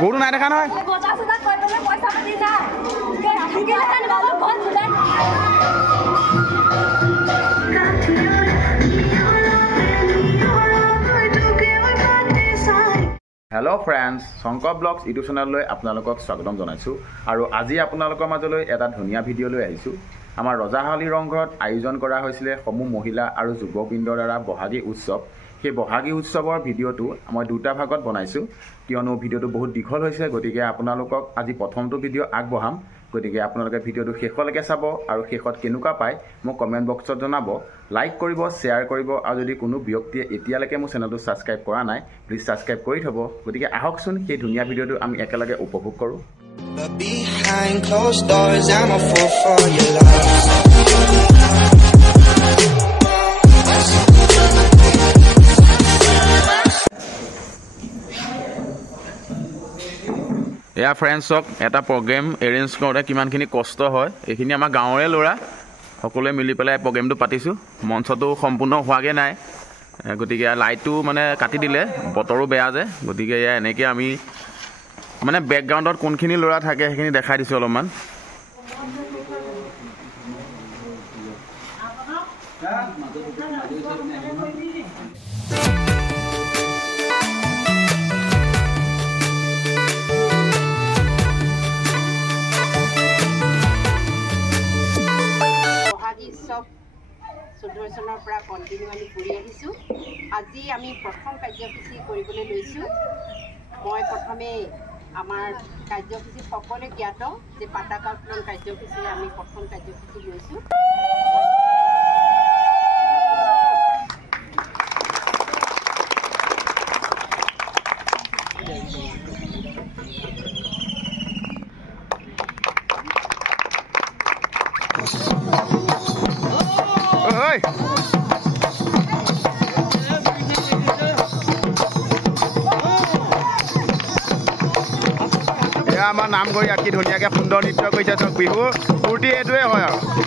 গৰু নাই দেখা নহয় hello' friends Shankar blogs YouTube চেনেললৈ আপোনালোকক স্বাগতম জনাইছোঁ আৰু আজি আপোনালোকৰ মাজলৈ এটা ধুনীয়া ভিডিঅ' লৈ আহিছোঁ আমাৰ ৰজাহালী ৰংঘৰত আয়োজন কৰা হৈছিলে সমূহ মহিলা আৰু যুৱবৃন্দৰ দ্বাৰা বহাগী উৎসৱ সেই বহাগী উৎসৱৰ ভিডিঅ'টো মই দুটা ভাগত বনাইছোঁ কিয়নো ভিডিঅ'টো বহুত দীঘল হৈছে গতিকে আপোনালোকক আজি প্ৰথমটো ভিডিঅ' আগবঢ়াম গতিকে আপোনালোকে ভিডিঅ'টো শেষলৈকে চাব আৰু শেষত কেনেকুৱা পায় মোক কমেণ্ট বক্সত জনাব লাইক কৰিব শ্বেয়াৰ কৰিব আৰু যদি কোনো ব্যক্তিয়ে এতিয়ালৈকে মোৰ চেনেলটো ছাবস্ক্ৰাইব কৰা নাই প্লিজ ছাবস্ক্ৰাইব কৰি থ'ব গতিকে আহকচোন সেই ধুনীয়া ভিডিঅ'টো আমি একেলগে উপভোগ কৰোঁ Behind closed doors, I'm a fool for your love. এয়া ফ্ৰেণ্ডছক এটা প্ৰগ্ৰেম এৰেঞ্জ কৰোঁতে কিমানখিনি কষ্ট হয় এইখিনি আমাৰ গাঁৱৰে ল'ৰা সকলোৱে মিলি পেলাই প্ৰগ্ৰেমটো পাতিছোঁ মঞ্চটো সম্পূৰ্ণ হোৱাগৈ নাই গতিকে লাইটটো মানে কাটি দিলে বতৰো বেয়া যে গতিকে এয়া এনেকৈ আমি মানে বেকগ্ৰাউণ্ডত কোনখিনি ল'ৰা থাকে সেইখিনি দেখাই দিছোঁ অলপমান চনৰ পৰা কণ্টিনিউ আমি কৰি আহিছোঁ আজি আমি প্ৰথম কাৰ্যসূচী কৰিবলৈ লৈছোঁ মই প্ৰথমে আমাৰ কাৰ্যসূচী সকলোৱে জ্ঞাত যে পতাকা উত্তোলন কাৰ্যসূচী আমি প্ৰথম কাৰ্যসূচী লৈছোঁ আমাৰ নামঘৰী আঁকি ধুনীয়াকৈ সুন্দৰ নৃত্য কৰিছে চব বিহু ফূৰ্তি এইটোৱে হয় আৰু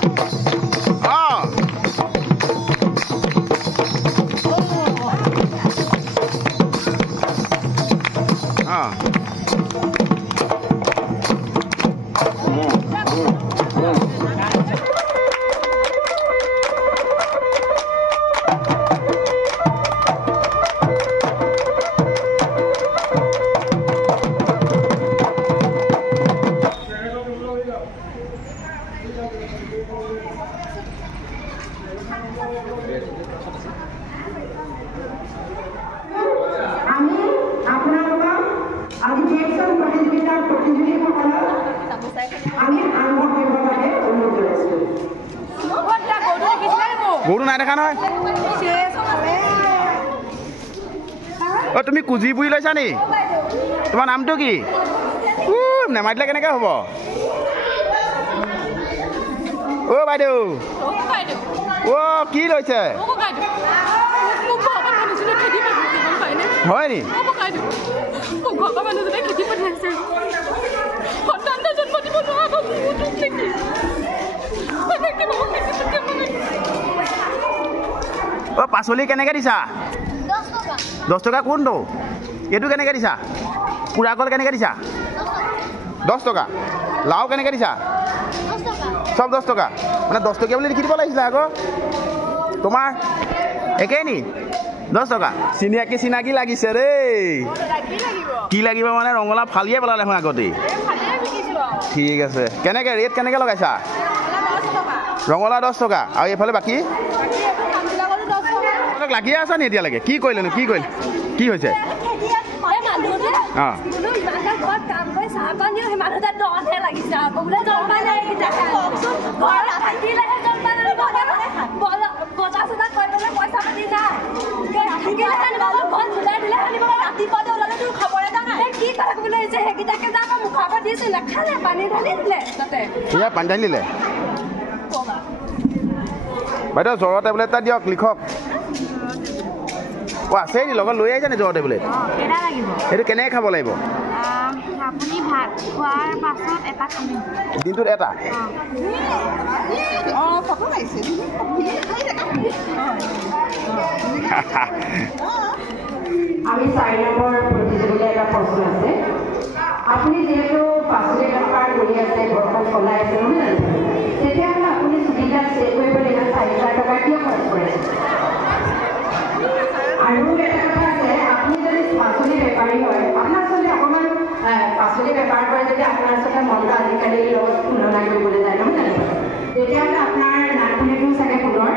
গৰু নাই দেখা নহয় তুমি কুজি পুৰি লৈছা নি তোমাৰ নামটো কি নেমাতিলে কেনেকৈ হ'ব অ' বাইদেউ অ' কি লৈছে হয় নি অ' পাচলি কেনেকৈ দিছা 10 টকা কোনটো এইটো কেনেকৈ দিছা পুৰা কল কেনেকৈ দিছা 10 টকা লাও কেনেকৈ দিছা চব 10 টকা মানে 10 টকীয়া বুলি লিখি দিব লাগিছিলে আকৌ তোমাৰ একেই নি 10 টকা চিনাকি চিনাকি লাগিছে দেই কি লাগিব মানে ৰঙালাও ফালিয়ে পেলালে দেখোন আগতেই ঠিক আছে কেনেকৈ ৰেট কেনেকৈ লগাইছা ৰঙালাও 10 টকা আৰু এইফালে বাকী লাগিয়ে আছা নি এতিয়ালৈকে কি কৰিলেনো কি কৰিলে কি হৈছে পানী ঢালি দিলে বাইদেউ জ্বৰৰ টেবলেট এটা দিয়ক লিখক অ' আছে নি লগত লৈ আহিছে নি জ্বৰ টেবলেট সেইটো কেনেকৈ খাব লাগিব আপুনি ভাত খোৱাৰ পাছত এটা খাব দিনটোত এটা ফটো লাগিছে আমি 4 নম্বৰ প্ৰতিযোগিতাৰ এটা প্ৰশ্ন আছে আপুনি যেহেতু পাচলি বেপাৰ কৰি আছে ঘৰখন চলাই আছে নহয় তেতিয়াহ'লে আপুনি সুবিধা চেক কৰিবলৈ 4,000 টকা কিয় খৰচ কৰিছে আৰু এটা কথা আছে আপুনি যদি পাচলি বেপাৰী হয় আপোনাৰ আচলতে অকণমান পাচলি বেপাৰ কৰে যদি আপোনাৰ আচলতে মনটো আজিকালি লগত তুলনা কৰিবলৈ যায় নহয় জানো তেতিয়াহ'লে আপোনাৰ নাটনিটো চাগে সুন্দৰ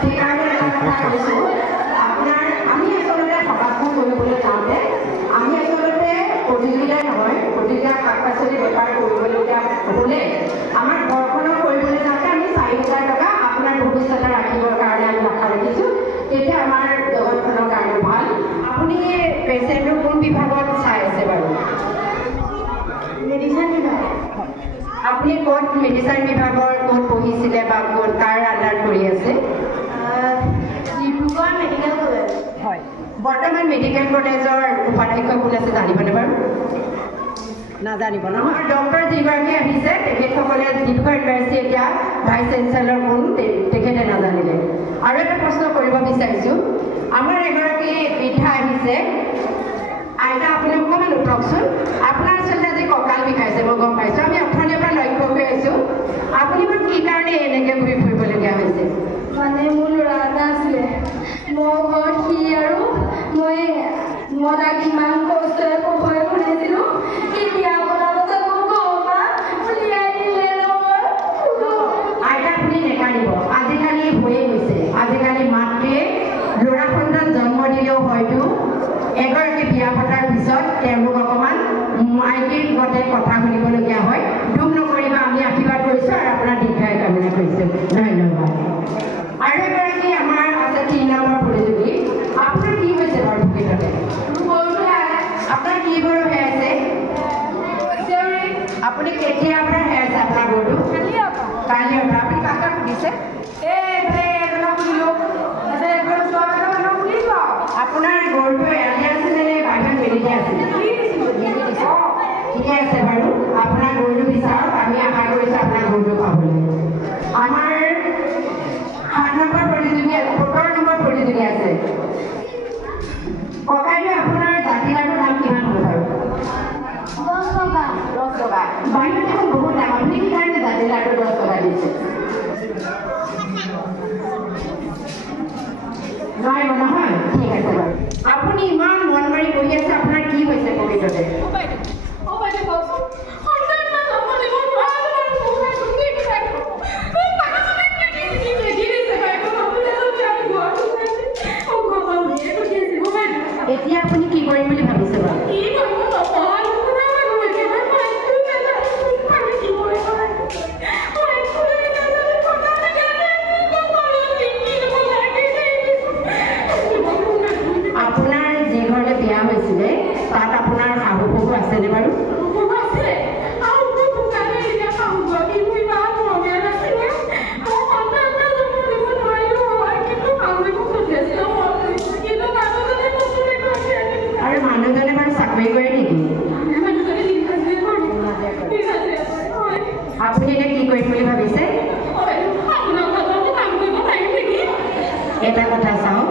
সেইকাৰণে এটা কথা কৈছোঁ আপোনাৰ আমি আচলতে সমাজখন কৰিবলৈ যাওঁতে আমি আচলতে প্ৰতিযোগিতা নহয় প্ৰতিযোগিতা শাক পাচলি বেপাৰ কৰিবলগীয়া হ'লে আমাৰ ঘৰখনৰ কৰিবলৈ যাওঁতে আমি 4,000 টকা আপোনাৰ ভৱিষ্যতে ৰাখিবৰ কাৰণে আমি আশা ৰাখিছোঁ তেতিয়া আমাৰ জগতখনৰ কাৰণে ভাল আপুনি পেচেণ্টৰ কোন বিভাগত চাই আছে বাৰু মেডিচিন বিভাগ আপুনি ক'ত মেডিচিন বিভাগৰ ক'ত পঢ়িছিলে বা ক'ত কাৰ আণ্ডাৰত কৰি আছে ডিব্ৰুগড় মেডিকেল কলেজ হয় বৰ্তমান মেডিকেল কলেজৰ উপাধ্যক্ষ কোন আছে জানিবনে বাৰু নাজানিব নহয় ডক্টৰ যিগৰাকী আহিছে তেখেতসকলে ডিব্ৰুগড় ইউনিভাৰ্চিটি এতিয়া ভাইচ চেঞ্চেলৰ কোন তেখেতে নাজানিলে আৰু এটা প্ৰশ্ন কৰিব বিচাৰিছোঁ আমাৰ এগৰাকী বৃদ্ধা আহিছে আইতা আপুনি অকণমান উঠকচোন আপোনাৰ আচলতে আজি কঁকাল বিষাইছে মই গম পাইছোঁ আমি অথনিৰ পৰা লক্ষ্য কৰি আছোঁ আপুনি বাৰু কি কাৰণে এনেকৈ ঘূৰি ফুৰিবলগীয়া হৈছে মানে মোৰ ল'ৰা এটা আছিলে মোৰ ঘৰত সি আৰু মই তাক ইমান কষ্টৰে পঢ়ুৱাই পঢ়াইছিলোঁ সি বিয়া পতাৰ পাছত মোক ঘৰৰ পৰা উলিয়াই দিলে নহয় আইতা আপুনি নেকানিব আজিকালি হৈয়ে গৈছে আজিকালি মাতৃয়ে ল'ৰা সন্তান জন্ম দিলেও হয়তো এগৰাকী বিয়া পতাৰ পিছত তেওঁলোক অকণমান মাইকীৰ গতে কথা শুনিবলগীয়া হয় দুখ নকৰিবা আমি আশীৰ্বাদ কৰিছোঁ আৰু আপোনাৰ দীৰ্ঘায়ু কামনা কৰিছোঁ ধন্যবাদ আৰু এগৰাকী আমাৰ আছে 3 নম্বৰ প্ৰতিযোগী আপোনাৰ কি হৈছে বাৰু প্ৰকৃততে আপোনাৰ কি গৰু হেৰাইছে আপুনি কেতিয়াৰ পৰা হেৰাইছে আপোনাৰ গৰুটো কালিৰ পৰা আপুনি কাক সুধিছে আপোনাৰ গৰুটো এৰালি আছিলে নে বাহিৰত মেলি দিয়া আছিলে ঠিকে আছে বাৰু আপোনাৰ গৰুটো বিচাৰক আমি আশা কৰিছোঁ আপোনাৰ গৰুটো পাবলৈ আমাৰ 7 নম্বৰ প্ৰতিযোগী 17 নম্বৰ প্ৰতিযোগী আছে ককাইদেউ আপোনাৰ জাতিলাটোৰ দাম কিমান হ'ব বাৰু 10 টকা বাহিৰত দেখোন বহুত দাম আপুনি কি কাৰণে জাতিলাটোৰ 10 টকা দিছে নোৱাৰিব নহয় ঠিক আছে বাৰু আপুনি ইমান মন মাৰি বহি আছে আপোনাৰ কি হৈছে প্ৰকৃততে এতিয়া আপুনি কি কৰিম বুলি ভাবিছে বাৰু আপোনাৰ যি ঘৰলৈ বিয়া হৈছিলে তাত আপোনাৰ শাহু শহু আছেনে বাৰু আৰু মানুহজনে বাৰু চাকৰি কৰে নেকি আপুনি এতিয়া কি কৰিম বুলি ভাবিছে এটা কথা চাওক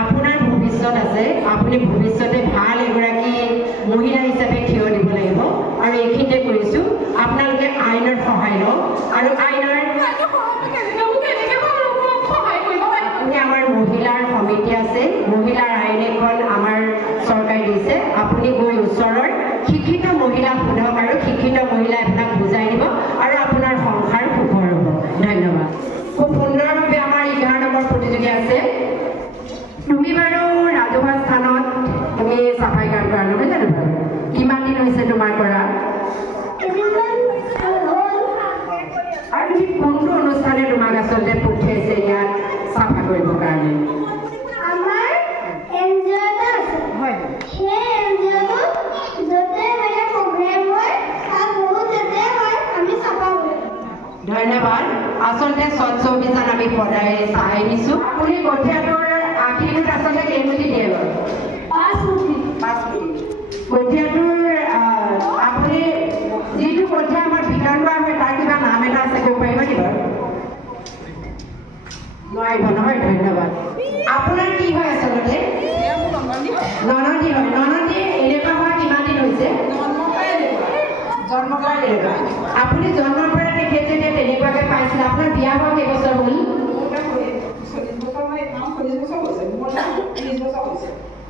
আপোনাৰ ভৱিষ্যত আছে আপুনি ভৱিষ্যতে ভাল এগৰাকী মহিলা হিচাপে থিয় দিব লাগিব আৰু এইখিনিতে কৰিছোঁ আপোনালোকে আইনৰ সহায় লওক আৰু আইনৰ আপুনি আমাৰ মহিলাৰ সমিতি আছে মহিলাৰ আইন এখন আমাৰ চৰকাৰে দিছে আপুনি গৈ ওচৰৰ শিক্ষিত মহিলা সোধক আৰু শিক্ষিত মহিলাই আপোনাক বুজাই দিব আৰু আপোনাৰ সংসাৰ সুখৰ হ'ব ধন্যবাদ খুব সুন্দৰভাৱে আমাৰ 11 নম্বৰ প্ৰতিযোগী আছে তুমি বাৰু ৰাজহুৱা স্থানত তুমি চাফাই কাম কৰা নহয় জানো বাৰু কিমান দিন হৈছে তোমাৰ কৰা আৰু তুমি কোনটো অনুষ্ঠানে তোমাক আচলতে পঠিয়াইছে ইয়াত চাফা কৰিবৰ কাৰণে আমাৰ এনজিঅ' এটা আছে হয় সেই এনজিঅ'টো য'তে মানে প্ৰগ্ৰেম হয় তাত বহুত য'তে হয় আমি চাফা কৰোঁ ধন্যবাদ আচলতে স্বচ্ছ অভিযান আমি সদায় চাই আহিছোঁ আপুনি কঠীয়াটোৰ আখিটোত আচলতে কেইমুঠি দিয়ে বাৰু 5 মুঠি কঠীয়াটোৰ আপুনি যিটো কঠীয়া আমাৰ বিতৰণ কৰা হয় তাৰ কিবা নাম এটা আছে ক'ব পাৰিব নেকি বাৰু নোৱাৰিব নহয় ধন্যবাদ আপোনাৰ কি হয় আচলতে ননদী হয় ননদী এনেকুৱা হোৱা কিমান দিন হৈছে জন্মৰ পৰাই আপুনি জন্মৰ পৰা তেখেত যেতিয়া তেনেকুৱাকে পাইছিল আপোনাৰ বিয়া হোৱা কেইবছৰ হ'ল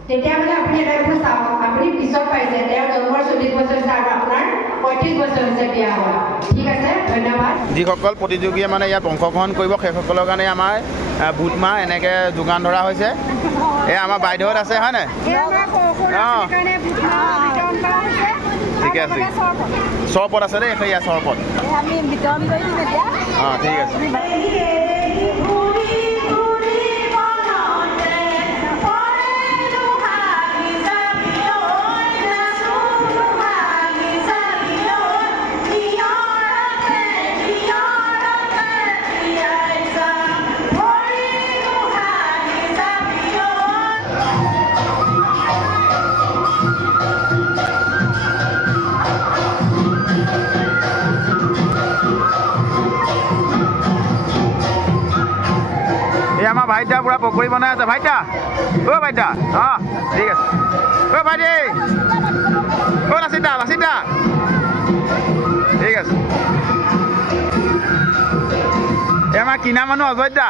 তেতিয়াহ'লে আপুনি এটা কথা চাওক আপুনি পিছত পাইছে তেওঁৰ জন্মৰ 40 বছৰ হৈছে আৰু আপোনাৰ 35 বছৰ হৈছে বিয়া হোৱা ঠিক আছে ধন্যবাদ যিসকল প্ৰতিযোগীয়ে মানে ইয়াত অংশগ্ৰহণ কৰিব সেইসকলৰ কাৰণে আমাৰ বুট মাহ এনেকৈ যোগান ধৰা হৈছে এই আমাৰ বাইদেউত আছে হয়নে অঁ ঠিকে আছে চৰপত আছে দেই সেয়া চৰপত অঁ ঠিক আছে আমাৰ ভাইটা পুৰা পকৰি বনাই আছে ভাইটা অ' ভাইটা অঁ ঠিক আছে অ' ভাইটি অ' লাচিতা লাচিতা ঠিক আছে এই আমাৰ কিনা মানুহ অযোধ্যা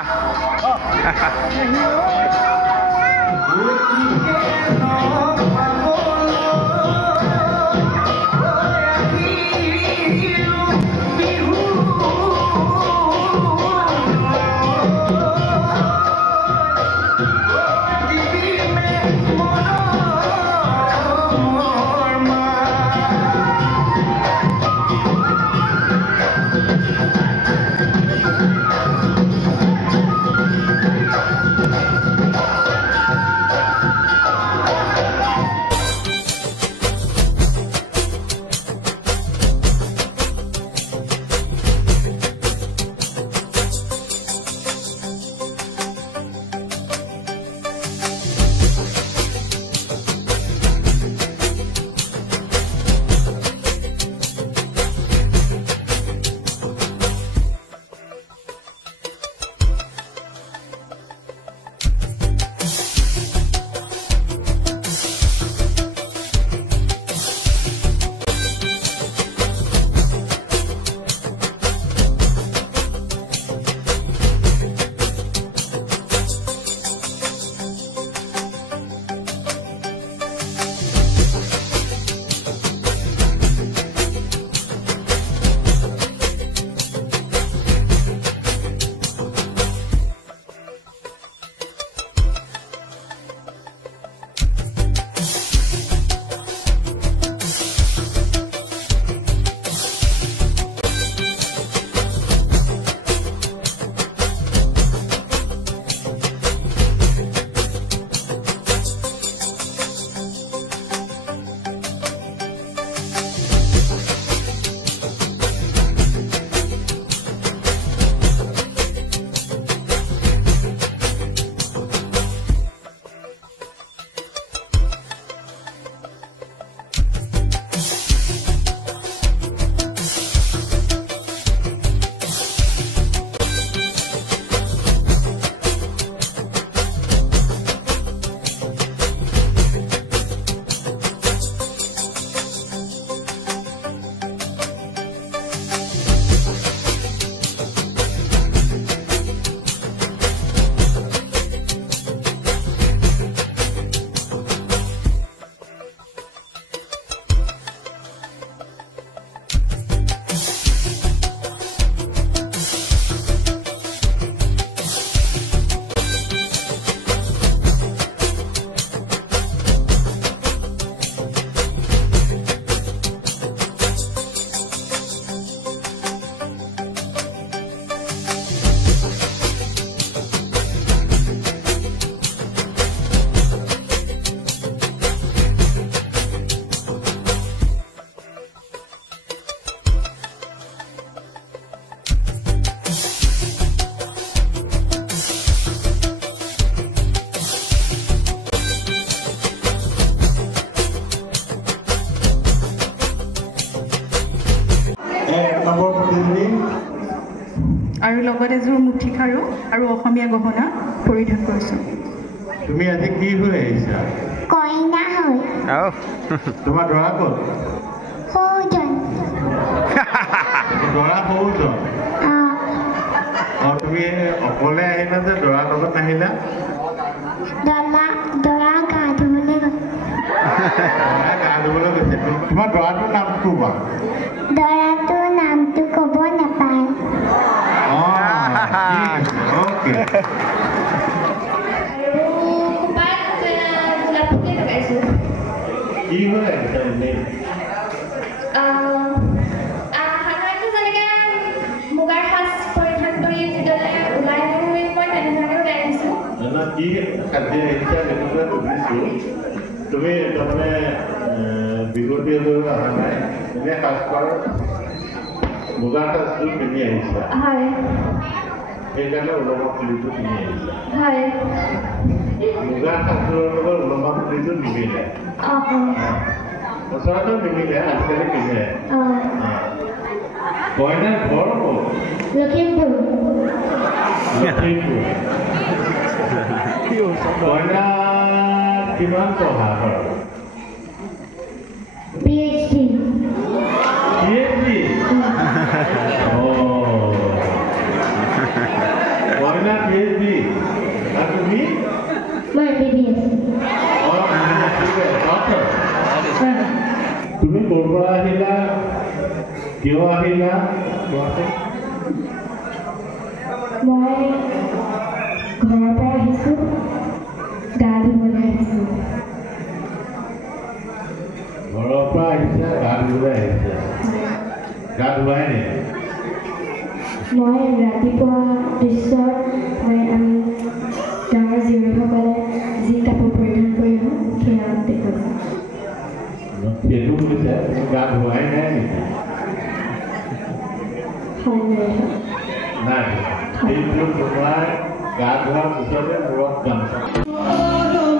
আৰু লগতে এযোৰ মুঠি খাৰু আৰু অসমীয়া গহনা পৰিধান কৰিছোঁ। তুমি আজি কি হৈ আহিছা? কইনা হয় আও তোমাৰ দৰা ক'ত সৌজন দৰা সৌজন তুমি অকলে আহিলা যে দৰাৰ লগত নাহিলা দৰা গা ধুবলৈ গ'ল গা ধুবলৈ গৈছে তোমাৰ দৰাটোৰ নামটো কোৱা দৰাটোৰ নামটো ক'ব নাপায় অ'কে কি হয় সাধাৰণতে যেনেকৈ মুগাৰ সাজ পৰিধান কৰি যিদৰে ওলাই মই তেনেধৰণে ওলাই আহিছোঁ কি কাজিয়া আহিছা সেইটোকে সুধিছোঁ তুমি তাৰমানে বিহুত অহা নাই এনে সাজপাৰ মুগাৰ সাজটো পিন্ধি আহিছা হয় সেইকাৰণে ওলমা ফুলিটো পিন্ধি আহিছা হয় মুগাৰ সাজটোৰ লগত ওলমা ফুলিটো নিমিলে ওচৰতে নিমিলে আজিকালি পিন্ধে কইনাৰ ঘৰ ক'ত লখিমপুৰ কইনা কিমান পঢ়া বাৰু PhD কইনা PhD আৰু তুমি মই MBBS তুমি ক'ৰ পৰা আহিলা কিয় আহিলা মই ঘৰৰ পৰা আহিছোঁ গা ধুবলৈ আহিছোঁ ঘৰৰ পৰা আহিছা গা ধুবলৈ আহিছা গা ধুৱাই নে মই ৰাতিপুৱা দৃশ্যত আমি গাঁৱৰ জীয়ৰীসকলে যি কাপোৰ পৰিধান কৰিব সেয়া দেখুৱাইছোঁ সেইটো বুলিছে তুমি গা ধুৱাই নাই নেকি নাই সেইটো তোমাৰ গা ধোৱাৰ পিছতে মূৰত গামোচা